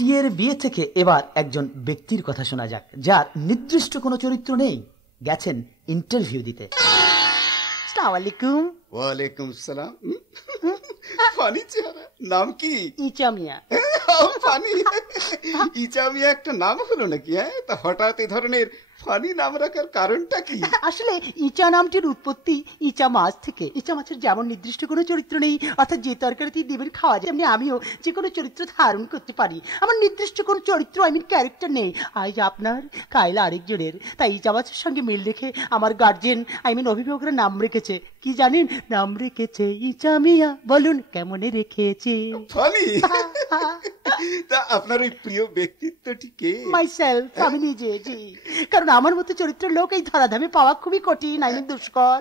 টিয়ের বিয়ে থেকে এবার একজন ব্যক্তির কথা শোনা যাক, যার নির্দিষ্ট কোনো চরিত্র নেই, গেছেন ইন্টারভিউ দিতে। আসসালামু আলাইকুম। ওয়ালাইকুম সালাম। ফানি চেহারা, নাম কি? ইচা মিয়া। ফানি ইচা মিয়া একটা নাম হলো নাকি? হ্যাঁ, তা হঠাৎ এ ধরনের ফানি নাম রাখার কারণটা কি? আসলে ইচা নামটির উৎপত্তি ইচা মাছ থেকে। ইচা মাছের যেমন নির্দিষ্ট কোনো চরিত্র নেই, অর্থাৎ যে তরকারিতে দেবেন খাওয়া যায়, তেমনি আমিও যে কোনো চরিত্র ধারণ করতে পারি। আমার নির্দিষ্ট কোনো চরিত্র ক্যারেক্টার নেই। আজ আপনার, কাল আরেকজনের। তাই ইচা মাছের সঙ্গে মিল রেখে আমার গার্জেন অভিভাবকরা নাম রেখেছে কি জানেন? নাম রেখেছে ইচা মিয়া। বলুন কেমনে রেখেছে? ফানি। তা আপনার ওই প্রিয় ব্যক্তিত্বটি কে? মাইসেলফ, আমি নিজে। জি, কারণ আমার মতো চরিত্রের লোক এই ধরাধামে পাওয়া খুবই কঠিন, দুষ্কর।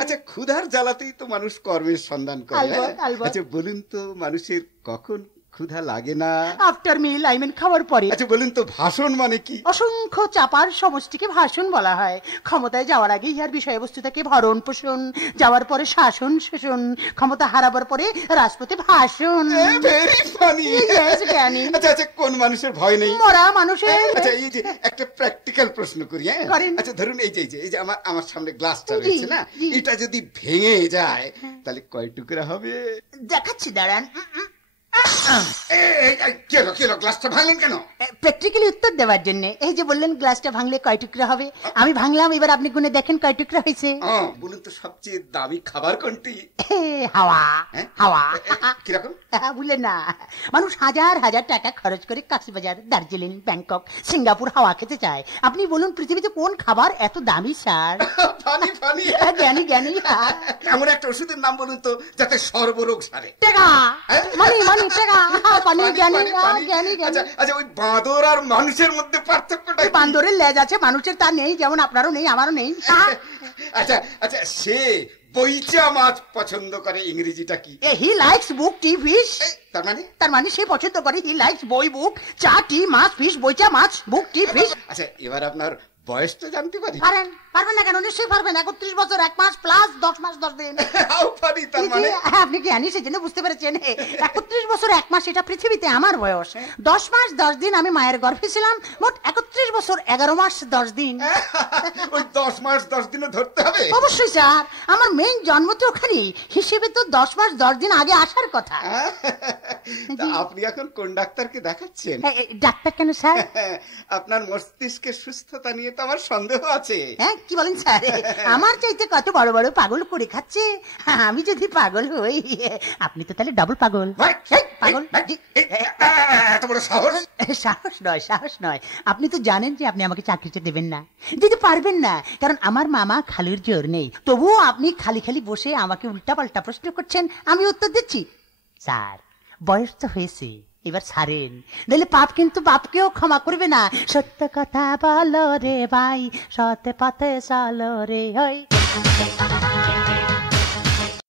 আচ্ছা, ক্ষুধার জ্বালাতেই তো মানুষ কর্মের সন্ধান করে। আচ্ছা বলুন তো, মানুষের কখন ক্ষুধা লাগে না? আফটার মিল, খাওয়ার পরে। আচ্ছা বলুন তো, ভাষণ মানে কি? অসংখ্য চাপার সমষ্টিকে ভাষণ বলা হয়। ক্ষমতায় যাওয়ার আগে ইহার বিষয়বস্তু থাকে ভরণ পোষণ, যাওয়ার পরে শাসন শোষণ, ক্ষমতা হারাবার পরে রাজপথে ভাষণ। Very funny. আচ্ছা আচ্ছা, কোন মানুষের ভয় নেই? মরা মানুষের। আচ্ছা, এই যে একটা প্র্যাকটিক্যাল প্রশ্ন করি। হ্যাঁ, আচ্ছা ধরুন এই যে আমার সামনে গ্লাসটা রয়েছে না, এটা যদি ভেঙে যায় তাহলে কয় টুকরা হবে? দেখাচ্ছি, দাঁড়ান। গ্লাসটা ভাঙলেন কেন? প্র্যাকটিক্যালি উত্তর দেওয়ার জন্য। এই যে বললেন গ্লাসটা ভাঙলে কয় টুকরা হবে, আমি ভাঙলাম, এবার আপনি গুনে দেখেন কয় টুকরা হয়েছে। বলুন তো, সবচেয়ে দামি খাবার কোনটি? হাওয়া। হাওয়া কিরকম? বললেন না, মানুষ হাজার হাজার টাকা খরচ করে কক্সবাজার, দার্জিলিং, ব্যাংকক, সিঙ্গাপুর হাওয়া খেতে চায়। আপনি বলুন পৃথিবীতে কোন খাবার এত দামি? Sir funny funny. জ্ঞানী জ্ঞানী। এমন একটা ওষুধের নাম বলুন তো যাতে সর্বরোগ সারে। টাকা মানে টাকা। পানি জ্ঞানী জ্ঞানী। আচ্ছা, ওই বাঁদর আর মানুষের মধ্যে পার্থক্যটা? বান্দরের লেজ আছে, মানুষের তা নেই, যেমন আপনারও নেই আমারও নেই। আচ্ছা আচ্ছা, সে বইচা মাছ পছন্দ করে, ইংরেজিটা কি? He likes book T fish. তার মানে সে পছন্দ করে হি লাইকস বই বুক, চা টি মাছ ফিশ, বইচা মাছ বুক টি ফিশ। আচ্ছা, এবার আপনার বয়সটা জানতে পারি? পারবেন না কেন? নিশ্চয়ই পারবেন। 31 বছর 1 মাস প্লাস 10 মাস 10 দিন। তার মানে আপনি কি জানি সেজন্য বুঝতে পেরেছেন? 31 বছর 1 মাস এটা পৃথিবীতে আমার বয়স। 10 মাস 10 দিন আমি মায়ের গর্ভে ছিলাম। মোট 31 বছর 11 মাস 10 দিন। ওই 10 মাস 10 দিনে ধরতে হবে? অবশ্যই স্যার, আমার মেইন জন্ম তো ওখানে, হিসেবে তো 10 মাস 10 দিন আগে আসার কথা। আপনি এখন কোন ডাক্তারকে দেখাচ্ছেন? ডাক্তার কেন স্যার? আপনার মস্তিষ্কের সুস্থতা নিয়ে তো আমার সন্দেহ আছে। কি বলেন স্যার? আমার চাইতে কত বড় বড় পাগল করে খাচ্ছে। আমি যদি পাগল হই, আপনি তো তাহলে ডাবল পাগল। পাগল? এত বড় সাহস? সাহস নয়। আপনি তো জানেন যে আপনি আমাকে চাকরিটা দেবেন না, দিতে পারবেন না, কারণ আমার মামা খালুর জোর নেই। তবুও আপনি খালি খালি বসে আমাকে উল্টাপাল্টা প্রশ্ন করছেন, আমি উত্তর দিচ্ছি। স্যার, বয়স তো হয়েছে, এবার ছাড়েন, দিলে পাপ কিন্তু বাপকেও ক্ষমা করবে না। সত্য কথা বলো রে ভাই, সতে পথে চলো রে।